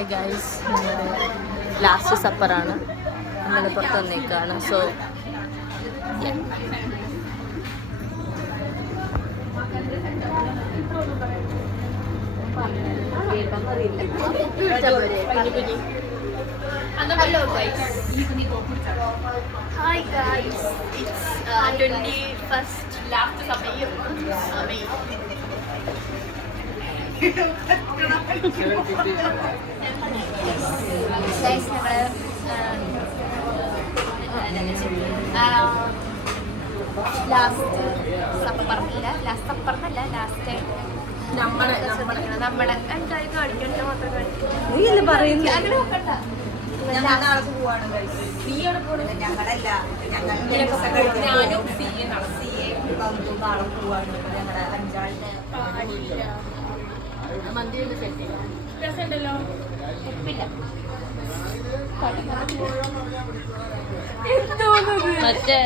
Hi guys, ഞങ്ങളുടെ last സപ്പറാണ്. നമ്മൾ പുറത്ത് വന്നേക്കാണ്. So Hello guys. Hi guys. It's 21st last summer. Last സപ്പറിനല്ല ലാസ്റ്റ് നമ്മളെ എന്തായാലും കാണിക്കണ്ട മാത്രം കാണിക്കണം. അങ്ങനെ നോക്കണ്ട. മറ്റേ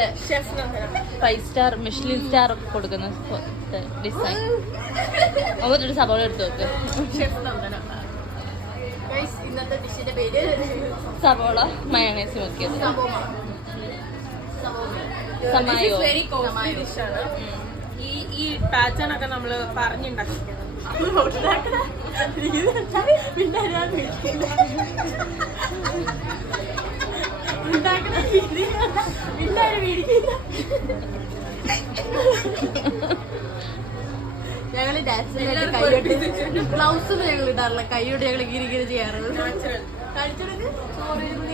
5 സ്റ്റാർ മിഷ്ലിൻ സ്റ്റാർ ഒക്കെ കൊടുക്കുന്ന ഡിസൈൻ ഒരു സബോള എടുത്ത് വെക്ക്. ഇന്നത്തെ ഡിഷിന്റെ പേര് സബോള മയണൈസ് നോക്കിയത് സമായോ. ഈ പാറ്റേൺ ഒക്കെ നമ്മള് പറഞ്ഞുണ്ടാക്കിയത് പിന്നെ ഞങ്ങള് ഡാൻസിനായിട്ട് കൈയോട്ട് ബ്ലൗസ് ഒന്നും ഞങ്ങൾ ഇടാറില്ല. കൈയോട്ട് ഞങ്ങൾ ഇങ്ങനെ ചെയ്യാറുള്ളത്.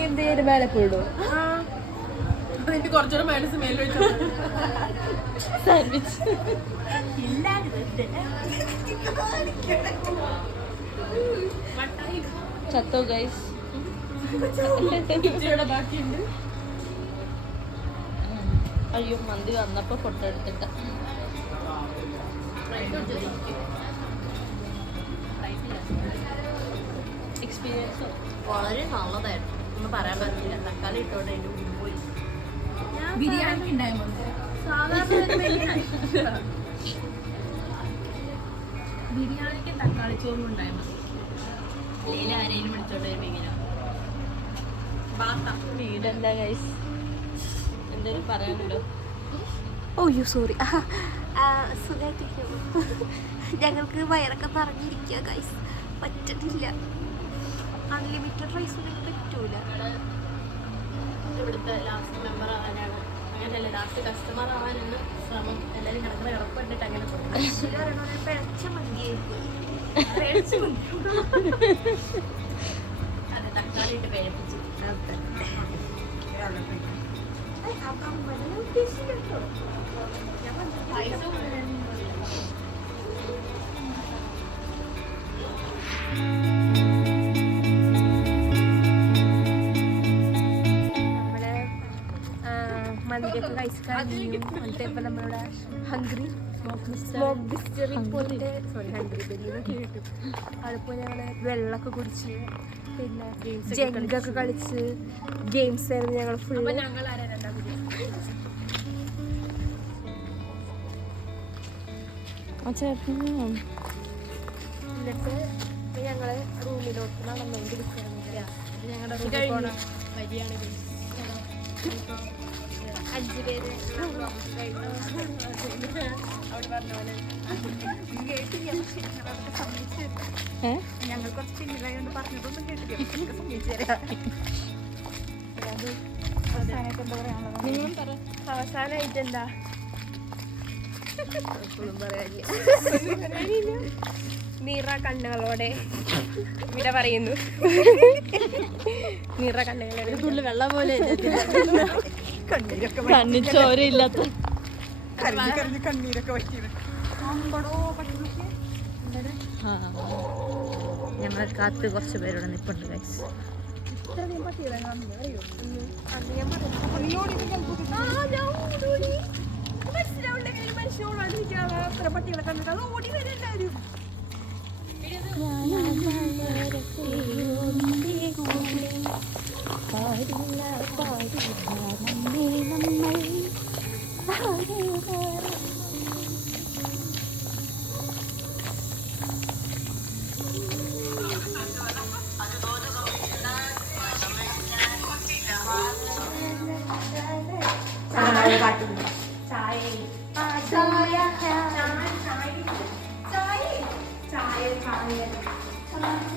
എന്തെങ്കിലും മേലെ പോയിടും. അതിന്റെ കുറച്ചുകൂടെ മൈനസ് മേലെ വെച്ചു സാൻഡ്വിച്ച് ചത്തോ ഗൈസ്. ബാക്കിയുണ്ട്. അയ്യോ, മന്തി വന്നപ്പോ ഫോട്ടോ എടുത്തിട്ട. എക്സ്പീരിയൻസോ വളരെ നല്ലതായിരുന്നു. ഒന്നും പറയാൻ പറ്റില്ല. തക്കാളി ഇട്ടോടെ പോയി. ബിരിയാണി ഉണ്ടായിരുന്നു. ബിരിയാണിക്ക് തക്കാളി ചോറും ഉണ്ടായിരുന്നു. ലീല ആരെയും വിളിച്ചോണ്ട് വരുമ്പോ വീടെന്താ ഗൈസ്, എന്തെങ്കിലും പറയാനുണ്ടോ? ഓയ്യോ സോറി. സുഖമായിട്ടിരിക്കും. ഞങ്ങൾക്ക് വയറൊക്കെ നിറഞ്ഞിരിക്കുക ഗൈസ്. പറ്റുന്നില്ല. അൺലിമിറ്റഡ് റൈസ് ഒന്നും പറ്റൂല. ഇവിടുത്തെ ലാസ്റ്റ് മെമ്പർ ആവാനാണ്, അങ്ങനെയല്ല ലാസ്റ്റ് കസ്റ്റമർ ആവാനാണ് ശ്രമം. എല്ലാവരും കിടക്കുന്ന കിടപ്പിട്ടിട്ട് അങ്ങനെ പിഴച്ച മന്തിയായിരിക്കും. അതെ, തക്കാളി ഇട്ട് പിഴപ്പിച്ചു. മന്തിയൊക്കെ കഴിച്ച് കഴിഞ്ഞു. എന്നിട്ട് ഇപ്പം നമ്മളുടെ ഹംഗ്രി സ്മോക്ക് ബിസ്റ്ററി പോലത്തെ ഹംഗ്രി ബെല്ലിന്ന് കേട്ടു. അതിപ്പോൾ ഞങ്ങൾ വെള്ളമൊക്കെ കുടിച്ച് പിന്നെ ജഗ്ഗൊക്കെ കളിച്ച് ഗെയിംസ് ആയിരുന്നു ഞങ്ങൾ ഫുൾ. എന്നിട്ട് ഞങ്ങൾ റൂമിലോട്ട് നടന്നുകൊണ്ടിരിക്കുകയാണ്. ഞങ്ങളുടെ വരിയാണ് 5 പേര് അവിടെ പറഞ്ഞ പോലെ ഞങ്ങൾ കുറച്ച് പിന്നിലായോണ്ട് പറഞ്ഞതൊന്നും കേട്ടില്ല. സമ്മതിച്ചു തരാം. അവസാനമായിട്ട് എന്താ പറയാനില്ല. നീറ കണ്ണുകളോടെ ഇവിടെ പറയുന്നു. നീറ കണ്ണുകളോടെ ഫുള്ള് വെള്ളം പോലെ കണ്ണിച്ചോരയില്ലാത്ത കണ്ണീരൊക്കെ പറ്റിയത്. ഞങ്ങളെ കാത്ത് കുറച്ച് പേരോടെ നിൽപ്പുണ്ട് ഗൈസ്. പട്ടികളെ കണ്ടിട്ട് ഓടി വരെല്ലാവരും ചായ കാട്ടുന്നു. ചായ ചായ ചായ ചായ ചായ ചായ